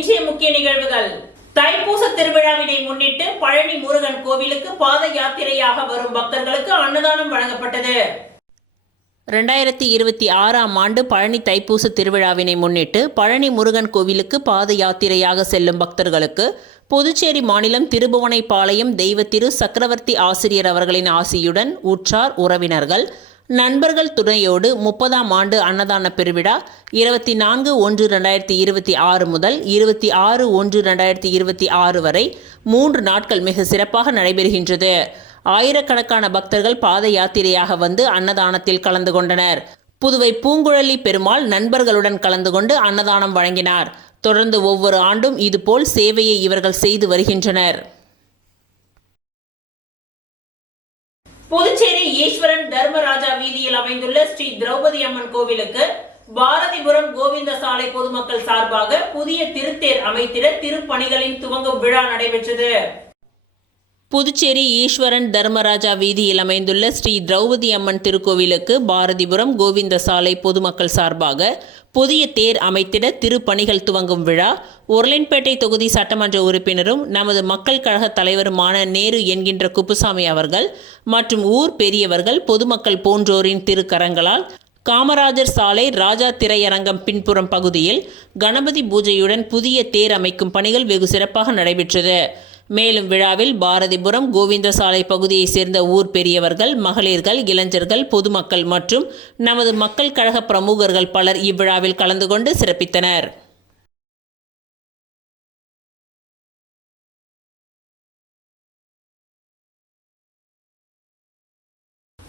இன்றைய முக்கிய நிகழ்வுகள். தைப்பூச திருவிழாவினை முன்னிட்டு பழனி முருகன் கோவிலுக்கு பாத யாத்திரையாக வரும் பக்தர்களுக்கு அன்னதானம் வழங்கப்பட்டது. 2026ஆம் ஆண்டு பழனி தைப்பூச திருவிழாவினை முன்னிட்டு பழனி முருகன் கோவிலுக்கு பாத யாத்திரையாக செல்லும் பக்தர்களுக்கு புதுச்சேரி மாநிலம் திருபுவனைப்பாளையம் தெய்வத்திரு சக்கரவர்த்தி ஆசிரியர் அவர்களின் ஆசியுடன் உற்றார் உறவினர்கள் நண்பர்கள் துணையோடு 30ஆம் ஆண்டு அன்னதான பெருவிழா 24/1/2026 முதல் 26/1/2026 வரை 3 நாட்கள் மிக சிறப்பாக நடைபெறுகின்றது. ஆயிரக்கணக்கான பக்தர்கள் பாத யாத்திரையாக வந்து அன்னதானத்தில் கலந்து கொண்டனர். புதுவை பூங்குழலி பெருமாள் நண்பர்களுடன் கலந்து கொண்டு அன்னதானம் வழங்கினார். தொடர்ந்து ஒவ்வொரு ஆண்டும் இதுபோல் சேவையை இவர்கள் செய்து வருகின்றனர். புதுச்சேரி ஈஸ்வரன் தர்மராஜா வீதியில் அமைந்துள்ள ஸ்ரீ திரௌபதி அம்மன் கோவிலுக்கு பாரதிபுரம் கோவிந்த சாலை பொதுமக்கள் சார்பாக புதிய திருத்தேர் அமைத்திட திருப்பணிகளின் துவங்கும் விழா நடைபெற்றது. புதுச்சேரி ஈஸ்வரன் தர்மராஜா வீதியில் அமைந்துள்ள ஸ்ரீ திரௌபதி அம்மன் திருக்கோவிலுக்கு பாரதிபுரம் கோவிந்த சாலை பொதுமக்கள் சார்பாக புதிய தேர் அமைத்திட திருப்பணிகள் துவங்கும் விழா உருளையன்பேட்டை தொகுதி சட்டமன்ற உறுப்பினரும் நமது மக்கள் கழக தலைவருமான நேரு என்கின்ற குப்புசாமி அவர்கள் மற்றும் ஊர் பெரியவர்கள் பொதுமக்கள் போன்றோரின் திருக்கரங்களால் காமராஜர் சாலை ராஜா திரையரங்கம் பின்புறம் பகுதியில் கணபதி பூஜையுடன் புதிய தேர் அமைக்கும் பணிகள் வெகு சிறப்பாக நடைபெற்றது. மேலும் விழாவில் பாரதிபுரம் கோவிந்த சாலை பகுதியை சேர்ந்த ஊர் பெரியவர்கள், மகளிர்கள், இளைஞர்கள், பொதுமக்கள் மற்றும் நமது மக்கள் கழக பிரமுகர்கள் பலர் இவ்விழாவில் கலந்து கொண்டு சிறப்பித்தனர்.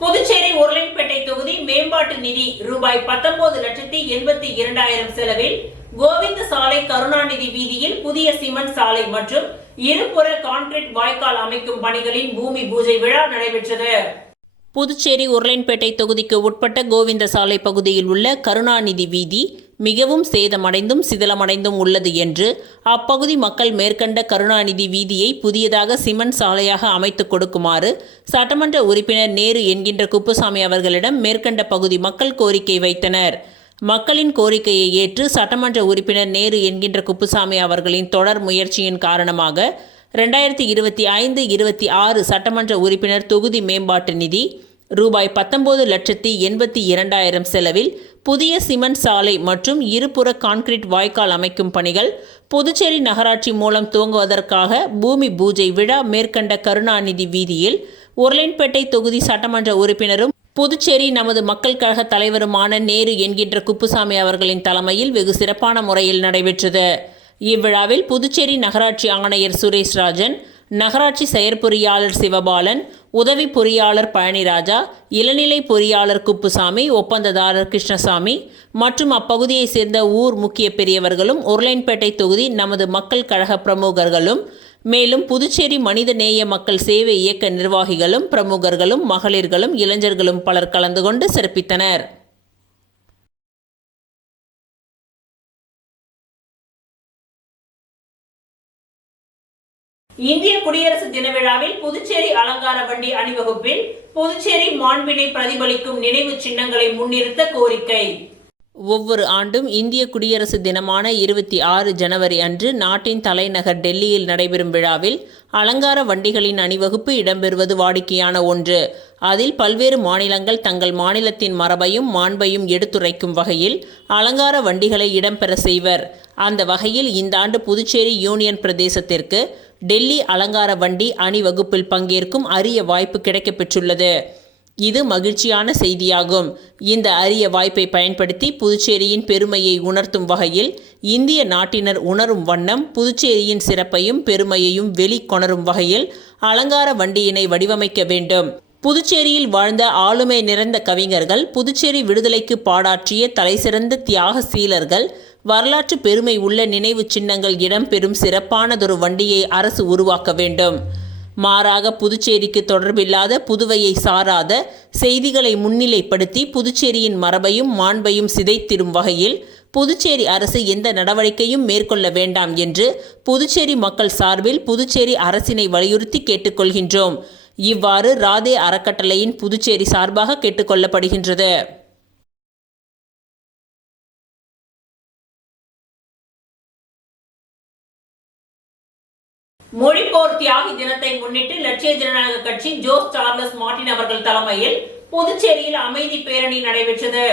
புதுச்சேரி உருளையன்பேட்டை தொகுதி மேம்பாட்டு நிதி ரூபாய் 19,82,000 செலவில் கோவிந்த சாலை கருணாநிதி வீதியில் புதிய சிமெண்ட் சாலை மற்றும் இருபுற கான்கிரீட் வாய்க்கால் அமைக்கும் பணிகளின் பூமி பூஜை விழா நடைபெற்றது. புதுச்சேரி உருளையன்பேட்டை தொகுதிக்கு உட்பட்ட கோவிந்த சாலை பகுதியில் உள்ள கருணாநிதி வீதி மிகவும் சேதமடைந்தும் சிதிலமடைந்தும் உள்ளது என்று அப்பகுதி மக்கள் மேற்கண்ட கருணாநிதி வீதியை புதியதாக சிமெண்ட் சாலையாக அமைத்து கொடுக்குமாறு சட்டமன்ற உறுப்பினர் நேரு என்கின்ற குப்புசாமி அவர்களிடம் மேற்கண்ட பகுதி மக்கள் கோரிக்கை வைத்தனர். மக்களின் கோரிக்கையை ஏற்று சட்டமன்ற உறுப்பினர் நேரு என்கின்ற குப்புசாமி அவர்களின் தொடர் முயற்சியின் காரணமாக 2025-26 சட்டமன்ற உறுப்பினர் தொகுதி மேம்பாட்டு நிதி ரூபாய் 19,82,000 செலவில் புதிய சிமெண்ட் சாலை மற்றும் இருபுற கான்கிரீட் வாய்க்கால் அமைக்கும் பணிகள் புதுச்சேரி நகராட்சி மூலம் துவங்குவதற்காக பூமி பூஜை விழா மேற்கண்ட கருணாநிதி வீதியில் உருளையன்பேட்டை தொகுதி சட்டமன்ற உறுப்பினரும் புதுச்சேரி நமது மக்கள் கழக தலைவருமான நேரு என்கின்ற குப்புசாமி அவர்களின் தலைமையில் வெகு சிறப்பான முறையில் நடைபெற்றது. இவ்விழாவில் புதுச்சேரி நகராட்சி ஆணையர் சுரேஷ் ராஜன், நகராட்சி செயற்பொறியாளர் சிவபாலன், உதவி பொறியாளர் பழனிராஜா, இளநிலை பொறியாளர் குப்புசாமி, ஒப்பந்ததாரர் கிருஷ்ணசாமி மற்றும் அப்பகுதியை சேர்ந்த ஊர் முக்கிய பெரியவர்களும் உருளையன்பேட்டை தொகுதி நமது மக்கள் கழக பிரமுகர்களும் மேலும் புதுச்சேரி மனித நேய மக்கள் சேவை இயக்க நிர்வாகிகளும் பிரமுகர்களும் மகளிர்களும் இளைஞர்களும் பலர் கலந்து கொண்டு சிறப்பித்தனர். இந்திய குடியரசு தின விழாவில் புதுச்சேரி அலங்கார வண்டி அணிவகுப்பில் புதுச்சேரி மாண்பினை பிரதிபலிக்கும் நினைவு சின்னங்களை முன்னிறுத்த கோரிக்கை. ஒவ்வொரு ஆண்டும் இந்திய குடியரசு தினமான 26 ஜனவரி அன்று நாட்டின் தலைநகர் டெல்லியில் நடைபெறும் விழாவில் அலங்கார வண்டிகளின் அணிவகுப்பு இடம்பெறுவது வாடிக்கையான ஒன்று. அதில் பல்வேறு மாநிலங்கள் தங்கள் மாநிலத்தின் மரபையும் மாண்பையும் எடுத்துரைக்கும் வகையில் அலங்கார வண்டிகளை இடம்பெற செய்வர். அந்த வகையில் இந்த ஆண்டு புதுச்சேரி யூனியன் பிரதேசத்திற்கு டெல்லி அலங்கார வண்டி அணிவகுப்பில் பங்கேற்கும் அரிய வாய்ப்பு கிடைக்கப்பெற்றுள்ளது. இது மகிழ்ச்சியான செய்தியாகும். இந்த அரிய வாய்ப்பை பயன்படுத்தி புதுச்சேரியின் பெருமையை உணர்த்தும் வகையில் இந்திய நாட்டினர் உணரும் வண்ணம் புதுச்சேரியின் சிறப்பையும் பெருமையையும் வெளிக்கொணரும் வகையில் அலங்கார வண்டியினை வடிவமைக்க வேண்டும். புதுச்சேரியில் வாழ்ந்த ஆளுமை நிறைந்த கவிஞர்கள், புதுச்சேரி விடுதலைக்கு பாடாற்றிய தலைசிறந்த தியாக சீலர்கள், வரலாற்று பெருமை உள்ள நினைவு சின்னங்கள் இடம்பெறும் சிறப்பானதொரு வண்டியை அரசு உருவாக்க வேண்டும். மாறாக புதுச்சேரிக்கு தொடர்பில்லாத, புதுவையை சாராத செய்திகளை முன்னிலைப்படுத்தி புதுச்சேரியின் மரபையும் மாண்பையும் சிதைத்திடும் வகையில் புதுச்சேரி அரசு எந்த நடவடிக்கையும் மேற்கொள்ள வேண்டாம் என்று புதுச்சேரி மக்கள் சார்பில் புதுச்சேரி அரசினை வலியுறுத்தி கேட்டுக்கொள்கின்றோம். இவ்வாறு ராதே அறக்கட்டளையின் புதுச்சேரி சார்பாக கேட்டுக்கொள்ளப்படுகின்றது. மொழிப்போர் தியாகி தினத்தை முன்னிட்டு லட்சிய ஜனநாயக கட்சி ஜோஸ் சார்லஸ் மார்டின் அவர்கள் தலைமையில் புதுச்சேரியில் அமைதி பேரணி நடைபெற்றது.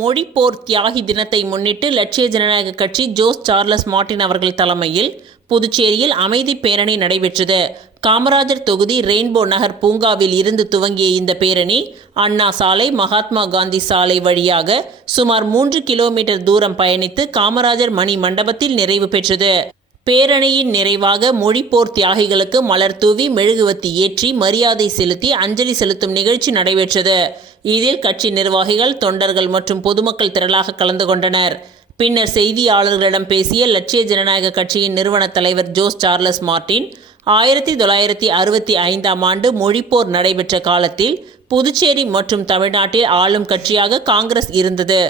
மொழிப்போர் தியாகி தினத்தை முன்னிட்டு லட்சிய ஜனநாயக கட்சி ஜோஸ் சார்லஸ் மார்டின் அவர்கள் தலைமையில் புதுச்சேரியில் அமைதி பேரணி நடைபெற்றது. காமராஜர் தொகுதி ரெயின்போ நகர் பூங்காவில் இருந்து துவங்கிய இந்த பேரணி அண்ணா சாலை, மகாத்மா காந்தி சாலை வழியாக சுமார் 3 கிலோமீட்டர் தூரம் பயணித்து காமராஜர் மணி மண்டபத்தில் நிறைவு பெற்றது. பேரணியின் நிறைவாக மொழிப்போர் தியாகிகளுக்கு மலர் தூவி மெழுகுவத்தி ஏற்றி மரியாதை செலுத்தி அஞ்சலி செலுத்தும் நிகழ்ச்சி நடைபெற்றது. இதில் கட்சி நிர்வாகிகள், தொண்டர்கள் மற்றும் பொதுமக்கள் திரளாக கலந்து கொண்டனர். பின்னர் செய்தியாளர்களிடம் பேசிய லட்சிய ஜனநாயக கட்சியின் நிறுவன தலைவர் ஜோஸ் சார்லஸ் மார்டின், 1965ஆம் ஆண்டு மொழிப்போர் நடைபெற்ற காலத்தில் புதுச்சேரி மற்றும் தமிழ்நாட்டில் ஆளும் கட்சியாக காங்கிரஸ் இருந்தது.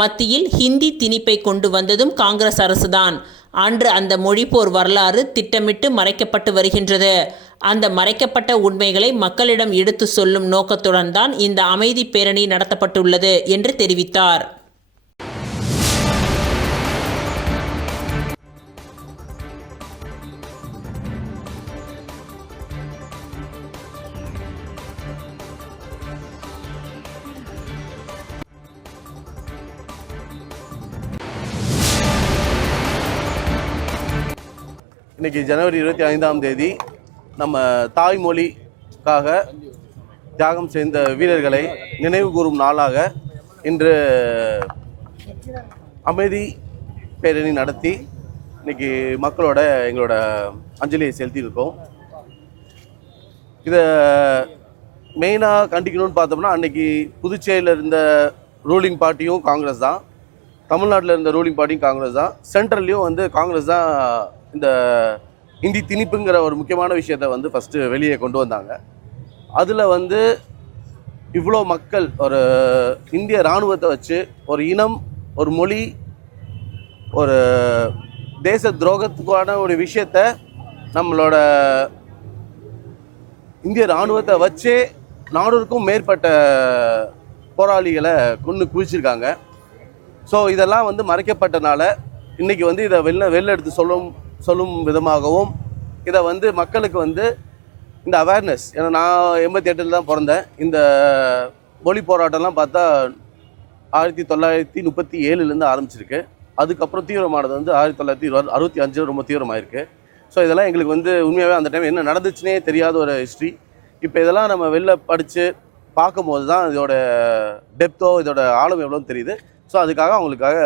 மத்தியில் ஹிந்தி திணிப்பை கொண்டு வந்ததும் காங்கிரஸ் அரசுதான். அன்று அந்த மொழிப்போர் வரலாறு திட்டமிட்டு மறைக்கப்பட்டு வருகின்றது. அந்த மறைக்கப்பட்ட உண்மைகளை மக்களிடம் எடுத்து சொல்லும் நோக்கத்துடன் தான் இந்த அமைதி பேரணி நடத்தப்பட்டுள்ளது என்று தெரிவித்தார். இன்றைக்கி ஜனவரி 25ஆம் தேதி நம்ம தாய்மொழிக்காக தியாகம் செய்த வீரர்களை நினைவு கூறும் நாளாக இன்று அமைதி பேரணி நடத்தி இன்றைக்கி மக்களோட எங்களோட அஞ்சலியை செலுத்தியிருக்கோம். இதை மெயினாக கண்டிக்கணும்னு பார்த்தோம்னா, அன்றைக்கி புதுச்சேரியில் இருந்த ரூலிங் பார்ட்டியும் காங்கிரஸ் தான், தமிழ்நாட்டில் இருந்த ரூலிங் பார்ட்டியும் காங்கிரஸ் தான், சென்ட்ரல்லையும் காங்கிரஸ் தான் இந்த இந்தி திணிப்புங்கிற ஒரு முக்கியமான விஷயத்தை ஃபஸ்ட்டு வெளியே கொண்டு வந்தாங்க. அதில் இவ்வளோ மக்கள் ஒரு இந்திய இராணுவத்தை வச்சு ஒரு இனம், ஒரு மொழி, ஒரு தேச துரோகத்துக்கான ஒரு விஷயத்தை நம்மளோட இந்திய இராணுவத்தை வச்சே 400க்கும் மேற்பட்ட போராளிகளை கொண்டு குவிச்சிருக்காங்க. ஸோ இதெல்லாம் மறைக்கப்பட்டனால இன்றைக்கி இதை வெளில எடுத்து சொல்லும் விதமாகவும் இதை மக்களுக்கு இந்த அவேர்னஸ், ஏன்னா நான் 88 தான் பிறந்தேன். இந்த மொழி போராட்டம்லாம் பார்த்தா 1937 ஆரம்பிச்சிருக்கு. அதுக்கப்புறம் தீவிரமானது 1965 ரொம்ப தீவிரமாயிருக்கு. ஸோ இதெல்லாம் எங்களுக்கு உண்மையாகவே அந்த டைம் என்ன நடந்துச்சுன்னே தெரியாத ஒரு ஹிஸ்ட்ரி. இப்போ இதெல்லாம் நம்ம வெளில படித்து பார்க்கும்போது தான் இதோட டெப்த்தோ, இதோட ஆழம் எவ்வளோன்னு தெரியுது. ஸோ அதுக்காக அவங்களுக்காக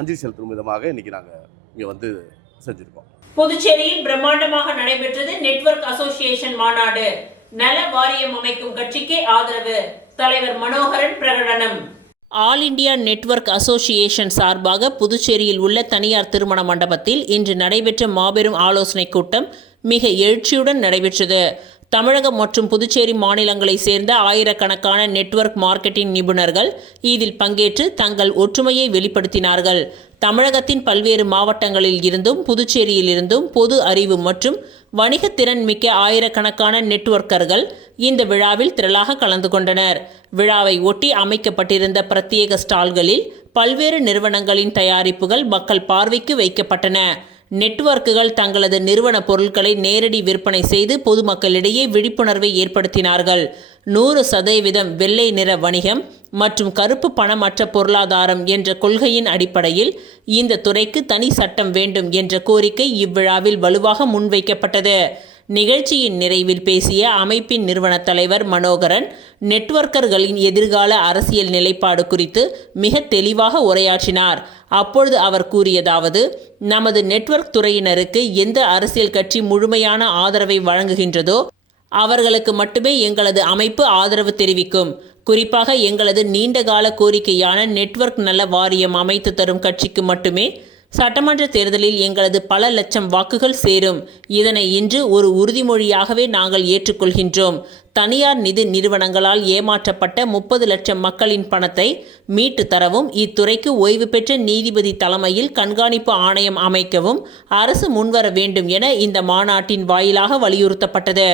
அஞ்சலி செலுத்தும் விதமாக இன்றைக்கி நாங்கள் இங்கே செஞ்சுருக்கோம். புதுச்சேரியில் பிரம்மாண்டமாக நடைபெற்றது நெட்வொர்க் அசோசியேஷன் மாநாடு. நல வாரியம் அமைக்கும் கட்சிக்கு ஆதரவு. தலைவர் மனோகரன் பிரகடனம். ஆல் இண்டியா நெட்வொர்க் அசோசியேஷன் சார்பாக புதுச்சேரியில் உள்ள தனியார் திருமண மண்டபத்தில் இன்று நடைபெற்ற மாபெரும் ஆலோசனை கூட்டம் மிக எழுச்சியுடன் நடைபெற்றது. தமிழகம் மற்றும் புதுச்சேரி மாநிலங்களை சேர்ந்த ஆயிரக்கணக்கான நெட்வொர்க் மார்க்கெட்டிங் நிபுணர்கள் இதில் பங்கேற்று தங்கள் ஒற்றுமையை வெளிப்படுத்தினார்கள். தமிழகத்தின் பல்வேறு மாவட்டங்களில் இருந்தும் புதுச்சேரியில் இருந்தும் பொது அறிவு மற்றும் வணிகத்திறன் மிக்க ஆயிரக்கணக்கான நெட்வொர்க்கர்கள் இந்த விழாவில் திரளாக கலந்து கொண்டனர். விழாவை ஒட்டி அமைக்கப்பட்டிருந்த பிரத்யேக ஸ்டால்களில் பல்வேறு நிறுவனங்களின் தயாரிப்புகள் மக்கள் பார்வைக்கு வைக்கப்பட்டன. நெட்வொர்க்குகள் தங்களது நிறுவன பொருட்களை நேரடி விற்பனை செய்து பொதுமக்களிடையே விழிப்புணர்வை ஏற்படுத்தினார்கள். 100% வெள்ளை நிற வணிகம் மற்றும் கருப்பு பணமற்ற பொருளாதாரம் என்ற கொள்கையின் அடிப்படையில் இந்த துறைக்கு தனி சட்டம் வேண்டும் என்ற கோரிக்கை இவ்விழாவில் வலுவாக முன்வைக்கப்பட்டது. நிகழ்ச்சியின் நிறைவில் பேசிய அமைப்பின் நிறுவன தலைவர் மனோகரன், நெட்வொர்க்கர்களின் எதிர்கால அரசியல் நிலைப்பாடு குறித்து மிக தெளிவாக உரையாற்றினார். அப்பொழுது அவர் கூறியதாவது, நமது நெட்வொர்க் துறையினருக்கு எந்த அரசியல் கட்சி முழுமையான ஆதரவை வழங்குகின்றதோ அவர்களுக்கு மட்டுமே எங்களது அமைப்பு ஆதரவு தெரிவிக்கும். குறிப்பாக எங்களது நீண்டகால கோரிக்கையான நெட்வொர்க் நல வாரியம் அமைத்து தரும் கட்சிக்கு மட்டுமே சட்டமன்ற தேர்தலில் எங்களது பல லட்சம் வாக்குகள் சேரும். இதனை இன்று ஒரு உறுதிமொழியாகவே நாங்கள் ஏற்றுக்கொள்கின்றோம். தனியார் நிதி நிறுவனங்களால் ஏமாற்றப்பட்ட 30 லட்சம் மக்களின் பணத்தை மீட்டு தரவும், இத்துறைக்கு ஓய்வு பெற்ற நீதிபதி தலைமையில் கண்காணிப்பு ஆணையம் அமைக்கவும் அரசு முன்வர வேண்டும் என இந்த மாநாட்டின் வாயிலாக வலியுறுத்தப்பட்டது.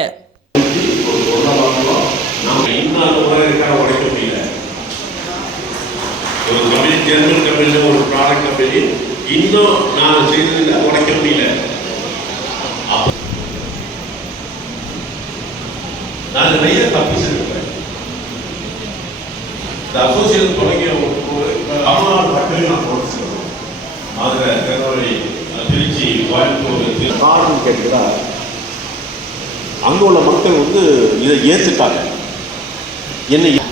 இன்னும் நான் செய்ததில் உடைக்க முடியல. நான் நிறைய தப்பு செஞ்சிருக்கேன். இந்த அசோசியேஷன் தொடங்கிய தமிழ்நாடு மக்களுக்கு நான் போட்டு சொல்றேன். மதுரை, திருநெல்வேலி, திருச்சி, கோயம்புத்தூர் காரணம் கேட்குறா அங்கே உள்ள மக்கள் வந்து இதை ஏற்றுட்டாங்க. என்ன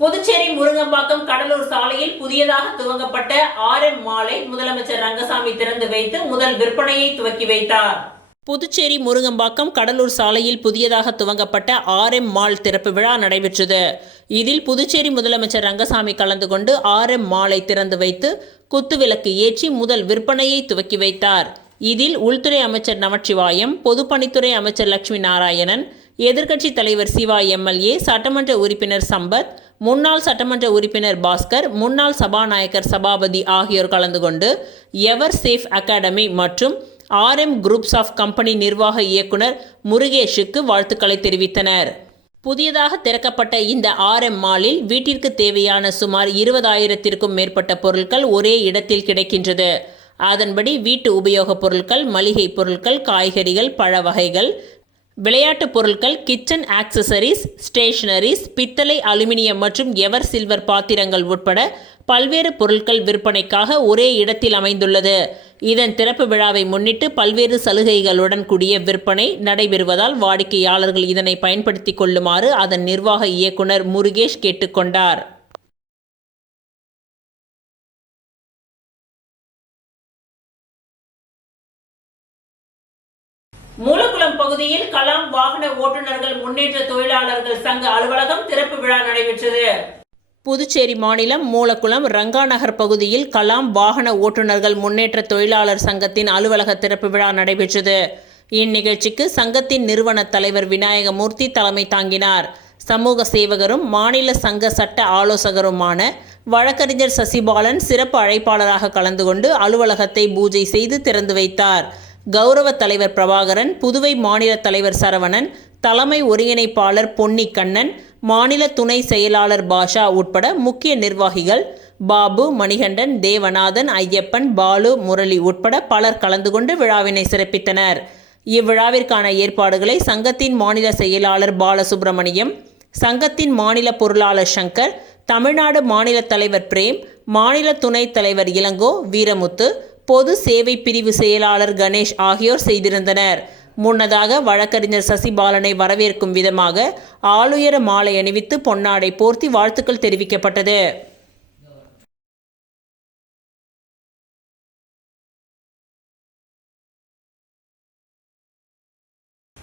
புதுச்சேரி முருங்கம்பாக்கம் கடலூர் சாலையில் புதியதாக துவங்கப்பட்ட RM மாலை முதலமைச்சர் ரங்கசாமி திறந்து வைத்து முதல் விற்பனையை துவக்கி வைத்தார். புதுச்சேரி முருங்கம்பாக்கம் கடலூர் சாலையில் புதியதாக துவங்கப்பட்ட RM மால் திறப்பு விழா நடைபெற்றது. இதில் புதுச்சேரி முதலமைச்சர் ரங்கசாமி கலந்து கொண்டு RM மாலை திறந்து வைத்து குத்துவிளக்கு ஏற்றி முதல் விற்பனையை துவக்கி வைத்தார். இதில் உள்துறை அமைச்சர் நமச்சிவாயம், பொதுப்பணித்துறை அமைச்சர் லட்சுமி நாராயணன், எதிர்க்கட்சி தலைவர் சிவா MLA, சட்டமன்ற உறுப்பினர் சம்பத், முன்னாள் சட்டமன்ற உறுப்பினர் பாஸ்கர், முன்னாள் சபாநாயகர் சபாபதி ஆகியோர் கலந்து கொண்டு எவர் சேஃப் அகாடமி மற்றும் RM குரூப்ஸ் ஆஃப் கம்பெனி நிர்வாக இயக்குனர் முருகேஷுக்கு வாழ்த்துக்களை தெரிவித்தனர். புதியதாக திறக்கப்பட்ட இந்த RM மாலில் வீட்டிற்கு தேவையான சுமார் 20,000த்திற்கும் மேற்பட்ட பொருட்கள் ஒரே இடத்தில் கிடைக்கின்றது. அதன்படி வீட்டு உபயோகப் பொருட்கள், மளிகை பொருட்கள், காய்கறிகள், பழ வகைகள், விளையாட்டு பொருட்கள், கிச்சன் ஆக்சசரிஸ், ஸ்டேஷனரிஸ், பித்தளை, அலுமினியம் மற்றும் எவர் சில்வர் பாத்திரங்கள் உட்பட பல்வேறு பொருட்கள் விற்பனைக்காக ஒரே இடத்தில் அமைந்துள்ளது. இதன் திறப்பு விழாவை முன்னிட்டு பல்வேறு சலுகைகளுடன் கூடிய விற்பனை நடைபெறுவதால் வாடிக்கையாளர்கள் இதனை பயன்படுத்திக் கொள்ளுமாறு அதன் நிர்வாக இயக்குனர் முருகேஷ் கேட்டுக்கொண்டார். மூலக்குளம் பகுதியில் கலாம் வாகன ஓட்டுநர்கள் முன்னேற்ற தொழிலாளர்கள் சங்க அலுவலகம் திறப்பு விழா நடைபெற்றது. புதுச்சேரி மாநிலம் மூலக்குளம் ரங்காநகர் பகுதியில் கலாம் வாகன ஓட்டுநர்கள் முன்னேற்ற தொழிலாளர் சங்கத்தின் அலுவலக திறப்பு விழா நடைபெற்றது. இந்நிகழ்ச்சிக்கு சங்கத்தின் நிறுவன தலைவர் விநாயகமூர்த்தி தலைமை தாங்கினார். சமூக சேவகரும் மாநில சங்க சட்ட ஆலோசகருமான வழக்கறிஞர் சசிபாலன் சிறப்பு அழைப்பாளராக கலந்து கொண்டு அலுவலகத்தை பூஜை செய்து திறந்து வைத்தார். கௌரவ தலைவர் பிரபாகரன், புதுவை மாநில தலைவர் சரவணன், தலைமை ஒருங்கிணைப்பாளர் பொன்னி கண்ணன், மாநில துணை செயலாளர் பாஷா உட்பட முக்கிய நிர்வாகிகள் பாபு, மணிகண்டன், தேவநாதன், ஐயப்பன், பாலு, முரளி உட்பட பலர் கலந்து கொண்டு விழாவினை சிறப்பித்தனர். இவ்விழாவிற்கான ஏற்பாடுகளை சங்கத்தின் மாநில செயலாளர் பாலசுப்ரமணியம், சங்கத்தின் மாநில பொருளாளர் சங்கர், தமிழ்நாடு மாநில தலைவர் பிரேம், மாநில துணைத் தலைவர் இளங்கோ, வீரமுத்து, பொது சேவை பிரிவு செயலாளர் கணேஷ் ஆகியோர் செய்திருந்தனர். முன்னதாக வழக்கறிஞர் சசிபாலனை வரவேற்கும் விதமாக ஆளுயர மாலை அணிவித்து பொன்னாடை போர்த்தி வாழ்த்துக்கள் தெரிவிக்கப்பட்டது.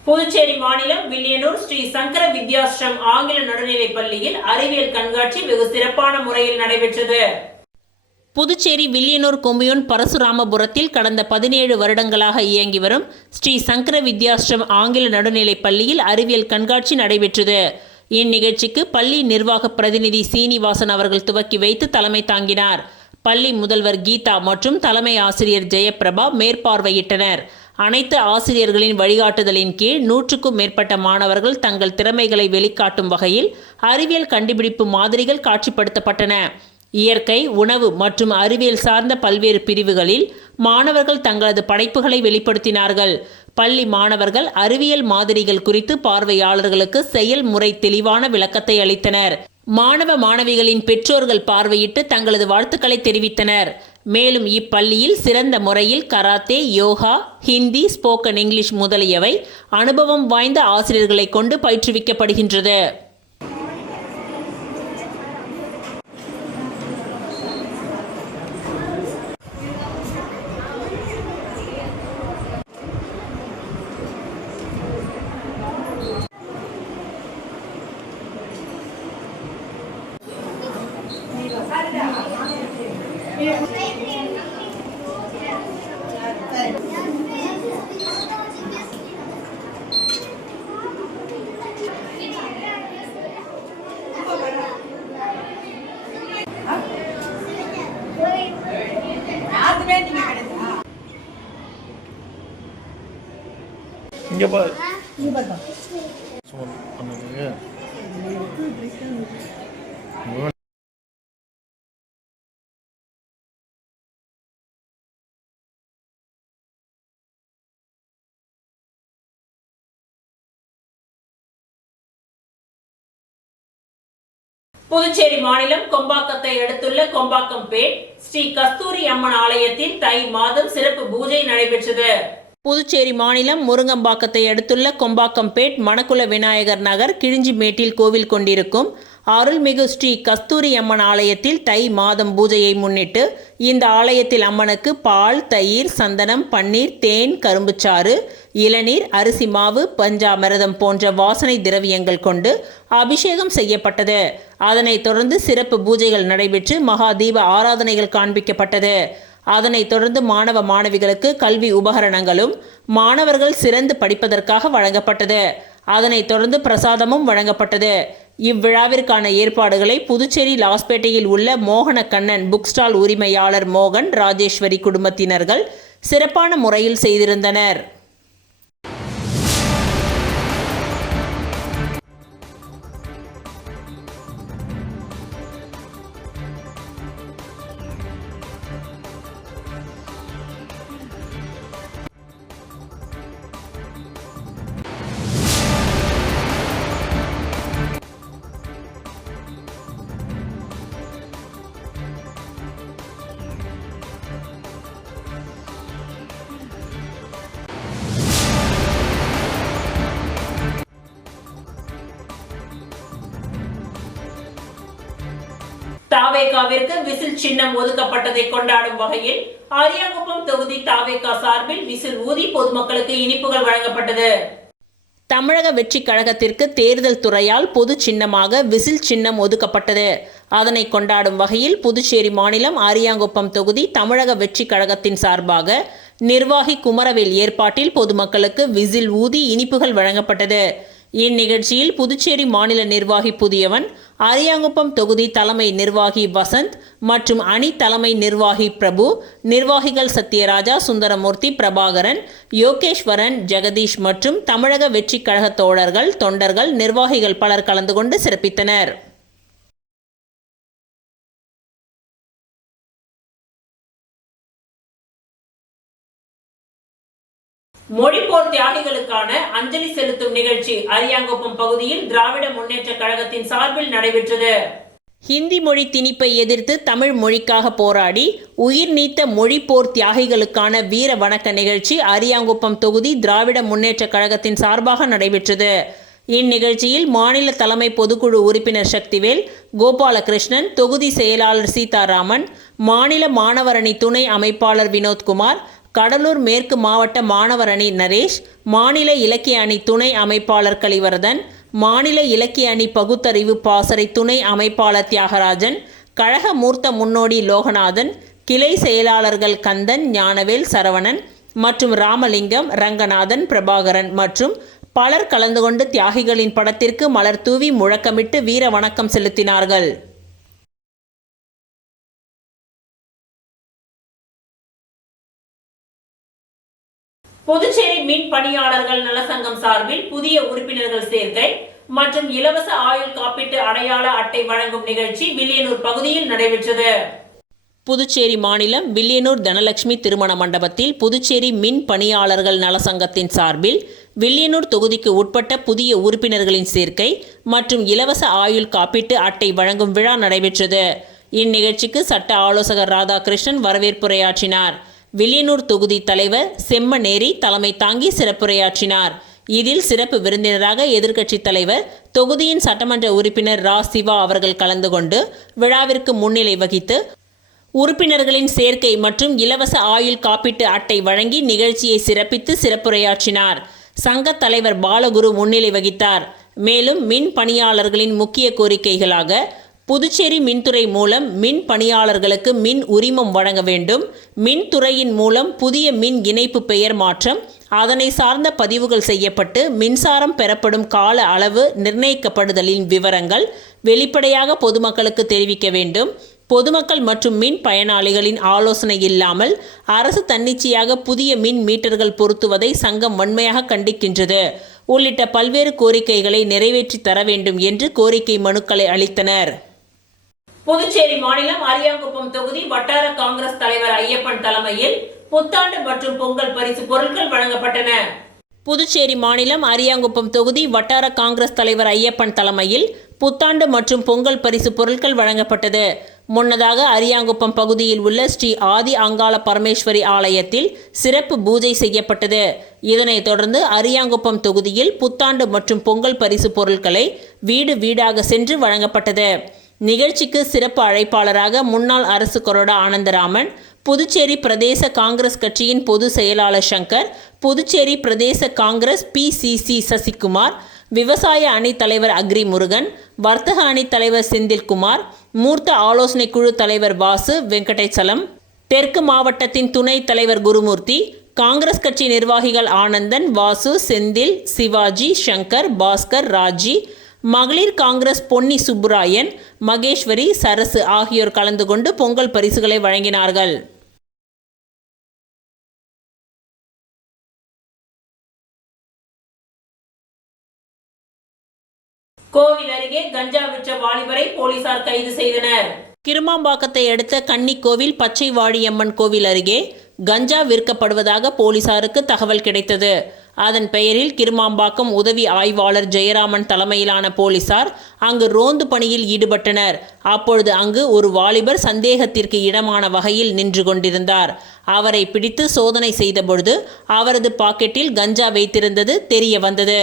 புதுச்சேரி மாநிலம் வில்லியனூர் ஸ்ரீ சங்கர வித்யாஸ்ரம் ஆங்கில நடுநிலைப் பள்ளியில் அறிவியல் கண்காட்சி வெகு சிறப்பான முறையில் நடைபெற்றது. புதுச்சேரி வில்லியனூர் கொம்யூன் பரசுராமபுரத்தில் கடந்த 17 வருடங்களாக இயங்கி வரும் ஸ்ரீ சங்கர வித்யாஸ்ரம் ஆங்கில நடுநிலைப் பள்ளியில் அறிவியல் கண்காட்சி நடைபெற்றது. இந்நிகழ்ச்சிக்கு பள்ளி நிர்வாக பிரதிநிதி சீனிவாசன் அவர்கள் துவக்கி வைத்து தலைமை தாங்கினார். பள்ளி முதல்வர் கீதா மற்றும் தலைமை ஆசிரியர் ஜெயபிரபா மேற்பார்வையிட்டனர். அனைத்து ஆசிரியர்களின் வழிகாட்டுதலின் கீழ் 100க்கும் மேற்பட்ட மாணவர்கள் தங்கள் திறமைகளை வெளிக்காட்டும் வகையில் அறிவியல் கண்டுபிடிப்பு மாதிரிகள் காட்சிப்படுத்தப்பட்டன. இயற்கை, உணவு மற்றும் அறிவியல் சார்ந்த பல்வேறு பிரிவுகளில் மாணவர்கள் தங்களது படைப்புகளை வெளிப்படுத்தினார்கள். பள்ளி மாணவர்கள் அறிவியல் மாதிரிகள் குறித்து பார்வையாளர்களுக்கு செயல்முறை தெளிவான விளக்கத்தை அளித்தனர். மாணவ மாணவிகளின் பெற்றோர்கள் பார்வையிட்டு தங்களது வாழ்த்துக்களை தெரிவித்தனர். மேலும் இப்பள்ளியில் சிறந்த முறையில் karate, yoga, Hindi, spoken English முதலியவை அனுபவம் வாய்ந்த ஆசிரியர்களை கொண்டு பயிற்றுவிக்கப்படுகின்றது. இங்கே பாரு. புதுச்சேரி மாநிலம் கொம்பாக்கத்தை அடுத்துள்ள கொம்பாக்கம்பேட் ஸ்ரீ கஸ்தூரி அம்மன் ஆலயத்தில் தை மாதம் சிறப்பு பூஜை நடைபெற்றது. புதுச்சேரி மாநிலம் முருங்கம்பாக்கத்தை அடுத்துள்ள கொம்பாக்கம்பேட் மணக்குள விநாயகர் நகர் கிழிஞ்சிமேட்டில் கோவில் கொண்டிருக்கும் அருள்மிகு ஸ்ரீ கஸ்தூரி அம்மன் ஆலயத்தில் தை மாதம் பூஜையை முன்னிட்டு இந்த ஆலயத்தில் அம்மனுக்கு பால், தயிர், சந்தனம், பன்னீர், தேன், கரும்புச்சாறு, இளநீர், அரிசி மாவு, பஞ்சாமிரதம் போன்ற வாசனை திரவியங்கள் கொண்டு அபிஷேகம் செய்யப்பட்டது. அதனைத் தொடர்ந்து சிறப்பு பூஜைகள் நடைபெற்று மகா தீப ஆராதனைகள் காண்பிக்கப்பட்டது. அதனைத் தொடர்ந்து மாணவ மாணவிகளுக்கு கல்வி உபகரணங்களும் மாணவர்கள் சிறந்து படிப்பதற்காக வழங்கப்பட்டது. அதனைத் தொடர்ந்து பிரசாதமும் வழங்கப்பட்டது. இவ்விழாவிற்கான ஏற்பாடுகளை புதுச்சேரி லாஸ்பேட்டையில் உள்ள மோகன கண்ணன் புக் ஸ்டால் உரிமையாளர் மோகன், ராஜேஸ்வரி குடும்பத்தினர்கள் சிறப்பான முறையில் செய்திருந்தனர். தாவேகாவிற்கு விசில் சின்னம் ஒதுக்கப்பட்டதை கொண்டாடும் வகையில் ஆரியாங்குப்பம் தொகுதி தாவேகா சார்பில் விசில் ஊதி பொதுமக்களுக்கு இனிப்புகள் வழங்கப்பட்டது. தமிழக வெற்றி கழகத்திற்கு தேர்தல் துறையால் பொது சின்னமாக விசில் சின்னம் ஒதுக்கப்பட்டது. அதனை கொண்டாடும் வகையில் புதுச்சேரி மாநிலம் ஆரியாங்குப்பம் தொகுதி தமிழக வெற்றி கழகத்தின் சார்பாக நிர்வாகி குமரவேல் ஏற்பாட்டில் பொதுமக்களுக்கு விசில் ஊதி இனிப்புகள் வழங்கப்பட்டது. இந்நிகழ்ச்சியில் புதுச்சேரி மாநில நிர்வாகி புதியவன், ஆரியாங்குப்பம் தொகுதி தலைமை நிர்வாகி வசந்த் மற்றும் அணி தலைமை நிர்வாகி பிரபு, நிர்வாகிகள் சத்யராஜா, சுந்தரமூர்த்தி, பிரபாகரன், யோகேஸ்வரன், ஜெகதீஷ் மற்றும் தமிழக வெற்றி கழக தோழர்கள், தொண்டர்கள், நிர்வாகிகள் பலர் கலந்து கொண்டு சிறப்பித்தனர். மொழிப்போர் தியாகிகளுக்கான அஞ்சலி செலுத்தும் நிகழ்ச்சி அரியாங்குப்பம் பகுதியில் திராவிட முன்னேற்ற கழகத்தின் சார்பில் நடைபெற்றது. ஹிந்தி மொழி திணிப்பை எதிர்த்து தமிழ் மொழிக்காக போராடி உயிர் நீத்த மொழிப்போர் தியாகிகளுக்கான வீர வணக்க நிகழ்ச்சி அரியாங்குப்பம் தொகுதி திராவிட முன்னேற்ற கழகத்தின் சார்பாக நடைபெற்றது. இந்நிகழ்ச்சியில் மாநில தலைமை பொதுக்குழு உறுப்பினர் சக்திவேல், கோபாலகிருஷ்ணன், தொகுதி செயலாளர் சீதாராமன், மாநில மாணவர் அணி துணை அமைப்பாளர் வினோத்குமார், கடலூர் மேற்கு மாவட்ட மாணவர் அணி நரேஷ், மாநில இலக்கிய அணி துணை அமைப்பாளர் கலிவர்தன், மாநில இலக்கிய அணி பகுத்தறிவு பாசறை துணை அமைப்பாளர் தியாகராஜன், கழக மூர்த்த முன்னோடி லோகநாதன், கிளை செயலாளர்கள் கந்தன், ஞானவேல், சரவணன் மற்றும் ராமலிங்கம், ரங்கநாதன், பிரபாகரன் மற்றும் பலர் கலந்து கொண்டு தியாகிகளின் படத்திற்கு மலர் தூவி முழக்கமிட்டு வீர வணக்கம் செலுத்தினார்கள். புதுச்சேரி மின் பணியாளர்கள் நலசங்கம் சார்பில் புதிய உறுப்பினர்கள் சேர்க்கை மற்றும் இலவச ஆயுள் காப்பீட்டு அடையாள அட்டை வழங்கும் நிகழ்ச்சி வில்லியனூர் பகுதியில் நடைபெற்றது. புதுச்சேரி மாநிலம் வில்லியனூர் தனலட்சுமி திருமண மண்டபத்தில் புதுச்சேரி மின் பணியாளர்கள் நலசங்கத்தின் சார்பில் வில்லியனூர் தொகுதிக்கு உட்பட்ட புதிய உறுப்பினர்களின் சேர்க்கை மற்றும் இலவச ஆயுள் காப்பீட்டு அட்டை வழங்கும் விழா நடைபெற்றது. இந்நிகழ்ச்சிக்கு சட்ட ஆலோசகர் ராதாகிருஷ்ணன் வரவேற்புரையாற்றினார். வில்லியனூர் தொகுதி தலைவர் செம்மநேரி தலைமை தாங்கி சிறப்புரையாற்றினார். இதில் சிறப்பு விருந்தினராக எதிர்க்கட்சித் தலைவர், தொகுதியின் சட்டமன்ற உறுப்பினர் ரா சிவா அவர்கள் கலந்து கொண்டு விழாவிற்கு முன்னிலை வகித்து உறுப்பினர்களின் சேர்க்கை மற்றும் இலவச ஆயுள் காப்பீட்டு அட்டை வழங்கி நிகழ்ச்சியை சிறப்பித்து சிறப்புரையாற்றினார். சங்க தலைவர் பாலகுரு முன்னிலை வகித்தார். மேலும் மின் பணியாளர்களின் முக்கிய கோரிக்கைகளாக புதுச்சேரி மின்துறை மூலம் மின் பணியாளர்களுக்கு மின் உரிமம் வழங்க வேண்டும். மின்துறையின் மூலம் புதிய மின் இணைப்பு பெயர் மாற்றம், அதனை சார்ந்த பதிவுகள் செய்யப்பட்டு மின்சாரம் பெறப்படும் கால அளவு நிர்ணயிக்கப்படுதலின் விவரங்கள் வெளிப்படையாக பொதுமக்களுக்கு தெரிவிக்க வேண்டும். பொதுமக்கள் மற்றும் மின் பயனாளிகளின் ஆலோசனை இல்லாமல் அரசு தன்னிச்சையாக புதிய மின் மீட்டர்கள் பொருத்துவதை சங்கம் வன்மையாக கண்டிக்கின்றது உள்ளிட்ட பல்வேறு கோரிக்கைகளை நிறைவேற்றி தர வேண்டும் என்று கோரிக்கை மனுக்களை அளித்தனர். புதுச்சேரி மாநிலம் அரியாங்குப்பம் தொகுதி வட்டார காங்கிரஸ் தலைவர் ஐயப்பன் தலைமையில் புத்தாண்டு மற்றும் பொங்கல் பரிசு பொருட்கள் வழங்கப்பட்டன. புதுச்சேரி மாநிலம் அரியாங்குப்பம் தொகுதி வட்டார காங்கிரஸ் தலைவர் ஐயப்பன் தலைமையில் புத்தாண்டு மற்றும் பொங்கல் பரிசு பொருட்கள் வழங்கப்பட்டது. முன்னதாக அரியாங்குப்பம் பகுதியில் உள்ள ஸ்ரீ ஆதி அங்காள பரமேஸ்வரி ஆலயத்தில் சிறப்பு பூஜை செய்யப்பட்டது. இதனைத் தொடர்ந்து அரியாங்குப்பம் தொகுதியில் புத்தாண்டு மற்றும் பொங்கல் பரிசு பொருட்களை வீடு வீடாக சென்று வழங்கப்பட்டது. நிகழ்ச்சிக்கு சிறப்பு அழைப்பாளராக முன்னாள் அரசு கொறடா ஆனந்தராமன், புதுச்சேரி பிரதேச காங்கிரஸ் கட்சியின் பொதுச் செயலாளர் சங்கர், புதுச்சேரி பிரதேச காங்கிரஸ் PCC சசிகுமார், விவசாய அணி தலைவர் அக்ரி முருகன், வர்த்தக அணி தலைவர் செந்தில்குமார், மூர்த்த ஆலோசனை குழு தலைவர் வாசு வெங்கடேசலம், தெற்கு மாவட்டத்தின் துணைத் தலைவர் குருமூர்த்தி, காங்கிரஸ் கட்சி நிர்வாகிகள் ஆனந்தன், வாசு, செந்தில், சிவாஜி, சங்கர், பாஸ்கர், ராஜி, மகளிர் காங்கிரஸ் பொன்னி சுப்புராயன், மகேஸ்வரி, சரசு ஆகியோர் கலந்து கொண்டு பொங்கல் பரிசுகளை வழங்கினார்கள். கோவில் அருகே கஞ்சா விற்ற வாலிபரை போலீசார் கைது செய்தனர். கிருமாம்பாக்கத்தை அடுத்த கன்னிக்கோவில் பச்சை வாழியம்மன் கோவில் அருகே கஞ்சா விற்கப்படுவதாக போலீசாருக்கு தகவல் கிடைத்தது. அதன் பெயரில் கிருமாம்பாக்கம் உதவி ஆய்வாளர் ஜெயராமன் தலைமையிலான போலீசார் அங்கு ரோந்து பணியில் ஈடுபட்டனர். அப்பொழுது அங்கு ஒரு வாலிபர் சந்தேகத்திற்கு இடமான வகையில் நின்று கொண்டிருந்தார். அவரை பிடித்து சோதனை செய்தபொழுது அவரது பாக்கெட்டில் கஞ்சா வைத்திருந்தது தெரிய வந்தது.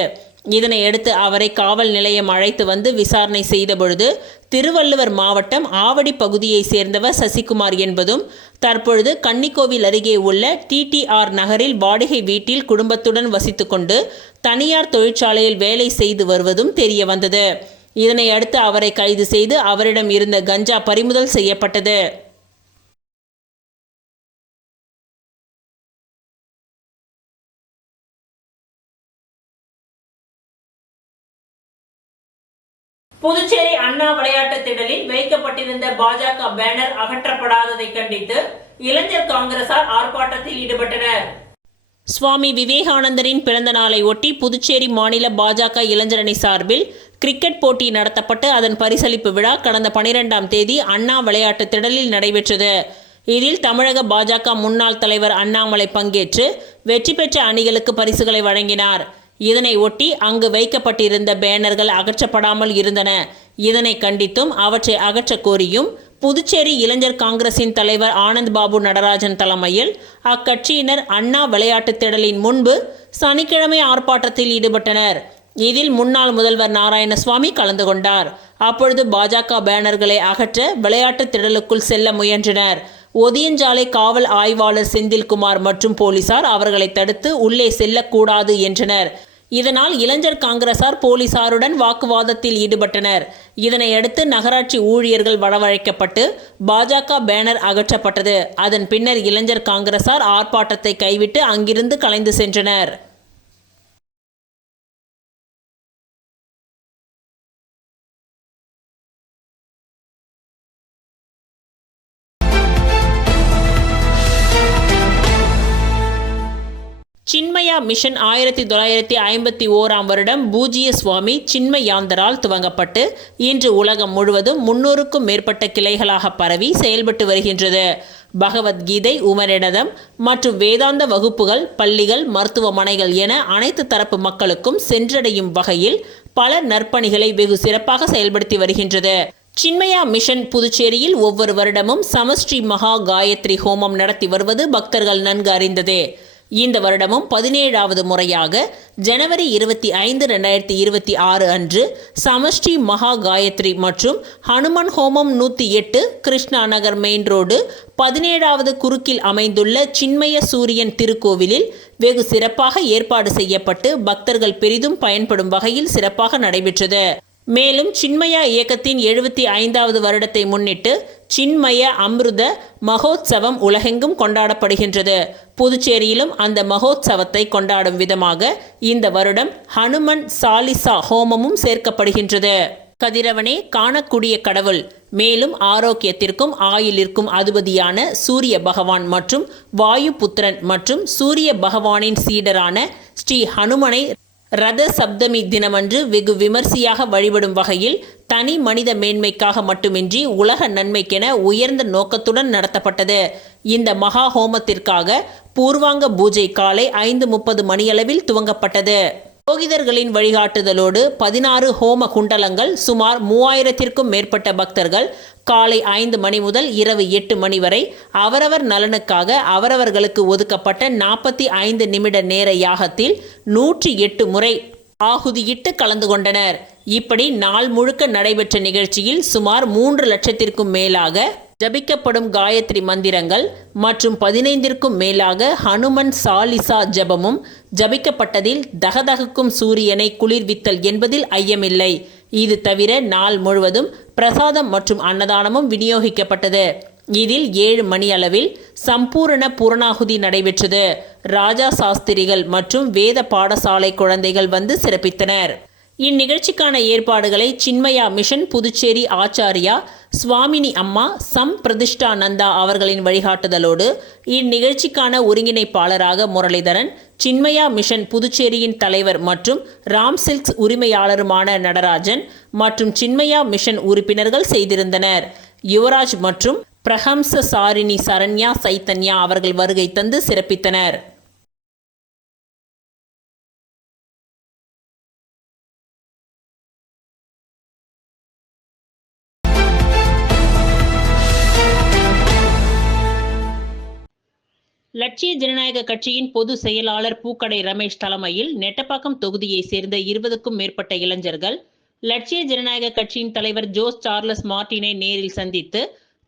இதனையடுத்து அவரை காவல் நிலையம் அழைத்து வந்து விசாரணை செய்தபொழுது திருவள்ளுவர் மாவட்டம் ஆவடி பகுதியை சேர்ந்தவர் சசிகுமார் என்பதும், தற்பொழுது கன்னிக்கோவில் அருகே உள்ள TTR நகரில் வாடகை வீட்டில் குடும்பத்துடன் வசித்துக்கொண்டு தனியார் தொழிற்சாலையில் வேலை செய்து வருவதும் தெரிய வந்தது. இதனை அடுத்து அவரை கைது செய்து அவரிடம் இருந்த கஞ்சா பறிமுதல் செய்யப்பட்டது. புதுச்சேரி அண்ணா விளையாட்டு திடலில் வைக்கப்பட்டிருந்த பாஜக பேனர் அகற்றப்படாததை கண்டித்து இளைஞர் காங்கிரசார் ஆர்ப்பாட்டத்தில் ஈடுபட்டனர். சுவாமி விவேகானந்தரின் பிறந்த நாளை ஒட்டி புதுச்சேரி மாநில பாஜக இளைஞரணி சார்பில் கிரிக்கெட் போட்டி நடத்தப்பட்டு அதன் பரிசளிப்பு விழா கடந்த 12ஆம் தேதி அண்ணா விளையாட்டு திடலில் நடைபெற்றது. இதில் தமிழக பாஜக முன்னாள் தலைவர் அண்ணாமலை பங்கேற்று வெற்றி பெற்ற அணிகளுக்கு பரிசுகளை வழங்கினார். இதனை ஒட்டி அங்கு வைக்கப்பட்டிருந்த பேனர்கள் அகற்றப்படாமல் இருந்தன. இதனை கண்டித்தும் அவற்றை அகற்ற கோரியும் புதுச்சேரி இளைஞர் காங்கிரசின் தலைவர் ஆனந்த் பாபு நடராஜன் தலைமையில் அக்கட்சியினர் அண்ணா விளையாட்டு திடலின் முன்பு சனிக்கிழமை ஆர்ப்பாட்டத்தில் ஈடுபட்டனர். இதில் முன்னாள் முதல்வர் நாராயணசுவாமி கலந்து கொண்டார். அப்பொழுது பாஜக பேனர்களை அகற்ற விளையாட்டு திடலுக்குள் செல்ல முயன்றனர். ஒதியஞ்சாலை காவல் ஆய்வாளர் செந்தில்குமார் மற்றும் போலீசார் அவர்களை தடுத்து உள்ளே செல்லக்கூடாது என்றனர். இதனால் இளைஞர் காங்கிரசார் போலீசாருடன் வாக்குவாதத்தில் ஈடுபட்டனர். இதனையடுத்து நகராட்சி ஊழியர்கள் வரவழைக்கப்பட்டு பாஜக பேனர் அகற்றப்பட்டது. அதன் பின்னர் இளைஞர் காங்கிரசார் ஆர்ப்பாட்டத்தை கைவிட்டு அங்கிருந்து கலைந்து சென்றனர். சின்மயா மிஷன் 1951ஆம் வருடம் பூஜ்ய சுவாமி சின்மயாந்தரால் துவங்கப்பட்டு இன்று உலகம் முழுவதும் 300க்கும் மேற்பட்ட கிளைகளாக பரவி செயல்பட்டு வருகின்றது. பகவத்கீதை உபநிடதம் மற்றும் வேதாந்த வகுப்புகள் பள்ளிகள் மருத்துவமனைகள் என அனைத்து தரப்பு மக்களுக்கும் சென்றடையும் வகையில் பல நற்பணிகளை வெகு சிறப்பாக செயல்படுத்தி வருகின்றது. சின்மயா மிஷன் புதுச்சேரியில் ஒவ்வொரு வருடமும் சமஸ்ரீ மகா காயத்ரி ஹோமம் நடத்தி வருவது பக்தர்கள் நன்கு அறிந்ததே. இந்த வருடமும் 17வது முறையாக ஜனவரி 25, 2026 அன்று சமஷ்டி மகா காயத்ரி மற்றும் ஹனுமன் ஹோமம் 108 கிருஷ்ணா நகர் மெயின் ரோடு 17வது குறுக்கில் அமைந்துள்ள சின்மய சூரியன் திருக்கோவிலில் வெகு சிறப்பாக ஏற்பாடு செய்யப்பட்டு பக்தர்கள் பெரிதும் பயன்படும் வகையில் சிறப்பாக நடைபெற்றது. மேலும் சின்மயா இயக்கத்தின் 75வது வருடத்தை முன்னிட்டு சின்மய அமிர்த மகோத்சவம் உலகெங்கும் கொண்டாடப்படுகின்றது. புதுச்சேரியிலும் அந்த மகோத்சவத்தை கொண்டாடும் விதமாக இந்த வருடம் ஹனுமன் சாலிசா ஹோமமும் சேர்க்கப்படுகின்றது. கதிரவனே காணக்கூடிய கடவுள், மேலும் ஆரோக்கியத்திற்கும் ஆயுளிற்கும் அதிபதியான சூரிய பகவான் மற்றும் வாயு புத்திரன் மற்றும் சூரிய பகவானின் சீடரான ஸ்ரீ ஹனுமனை ரத சப்தமி தினமன்று வெகு விமர்சையாக வழிபடும் வகையில் தனி மனித மேன்மைக்காக மட்டுமின்றி உலக நன்மைக்கென உயர்ந்த நோக்கத்துடன் நடத்தப்பட்டது. இந்த மகா ஹோமத்திற்காக பூர்வாங்க பூஜை காலை 5:30 மணியளவில் துவங்கப்பட்டது. புரோகிதர்களின் வழிகாட்டுதலோடு 16 ஹோம குண்டலங்கள், சுமார் 3000த்திற்கும் மேற்பட்ட பக்தர்கள் காலை 5 மணி முதல் இரவு 8 மணி வரை அவரவர் நலனுக்காக அவரவர்களுக்கு ஒதுக்கப்பட்ட 45 நிமிட நேர யாகத்தில் 108 முறை ஆகுதியிட்டு கலந்து கொண்டனர். இப்படி நாள் முழுக்க நடைபெற்ற நிகழ்ச்சியில் சுமார் 3 லட்சத்திற்கும் மேலாக ஜபிக்கப்படும் காயத்ரி மந்திரங்கள் மற்றும் 15ற்கும் மேலாக ஹனுமன் சாலிசா ஜபமும் ஜபிக்கப்பட்டதில் தகதகுக்கும் சூரியனை குளிர்வித்தல் என்பதில் ஐயமில்லை. இது தவிர நாள் முழுவதும் பிரசாதம் மற்றும் அன்னதானமும் விநியோகிக்கப்பட்டது. இதில் 7 மணி அளவில் சம்பூரண பூரணாகுதி நடைபெற்றது. ராஜா சாஸ்திரிகள் மற்றும் வேத பாடசாலை குழந்தைகள் வந்து சிறப்பித்தனர். இந்நிகழ்ச்சிக்கான ஏற்பாடுகளை சின்மயா மிஷன் புதுச்சேரி ஆச்சாரியா சுவாமினி அம்மா சம் பிரதிஷ்டானந்தா அவர்களின் வழிகாட்டுதலோடு இந்நிகழ்ச்சிக்கான ஒருங்கிணைப்பாளராக முரளிதரன், சின்மயா மிஷன் புதுச்சேரியின் தலைவர் மற்றும் ராம் சில்க்ஸ் உரிமையாளருமான நடராஜன் மற்றும் சின்மயா மிஷன் உறுப்பினர்கள் செய்திருந்தனர். யுவராஜ் மற்றும் பிரஹம்ச சாரிணி சரண்யா சைத்தன்யா அவர்கள் வருகை தந்து சிறப்பித்தனர். லட்சிய ஜனநாயக கட்சியின் பொது செயலாளர் பூக்கடை ரமேஷ் தலைமையில் நெட்டப்பாக்கம் தொகுதியை சேர்ந்த 20க்கும் மேற்பட்ட இளைஞர்கள் லட்சிய ஜனநாயக கட்சியின் தலைவர் ஜோஸ் சார்லஸ் மார்டினை நேரில் சந்தித்து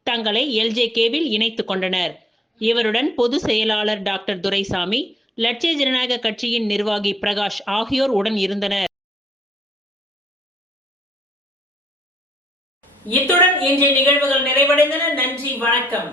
தங்களை LJKவில் இணைத்துக் கொண்டனர். இவருடன் பொது செயலாளர் டாக்டர் துரைசாமி, லட்சிய ஜனநாயக கட்சியின் நிர்வாகி பிரகாஷ் ஆகியோர் உடன் இருந்தனர். இத்துடன் இன்றைய நிகழ்வுகள் நிறைவடைந்தன. நன்றி, வணக்கம்.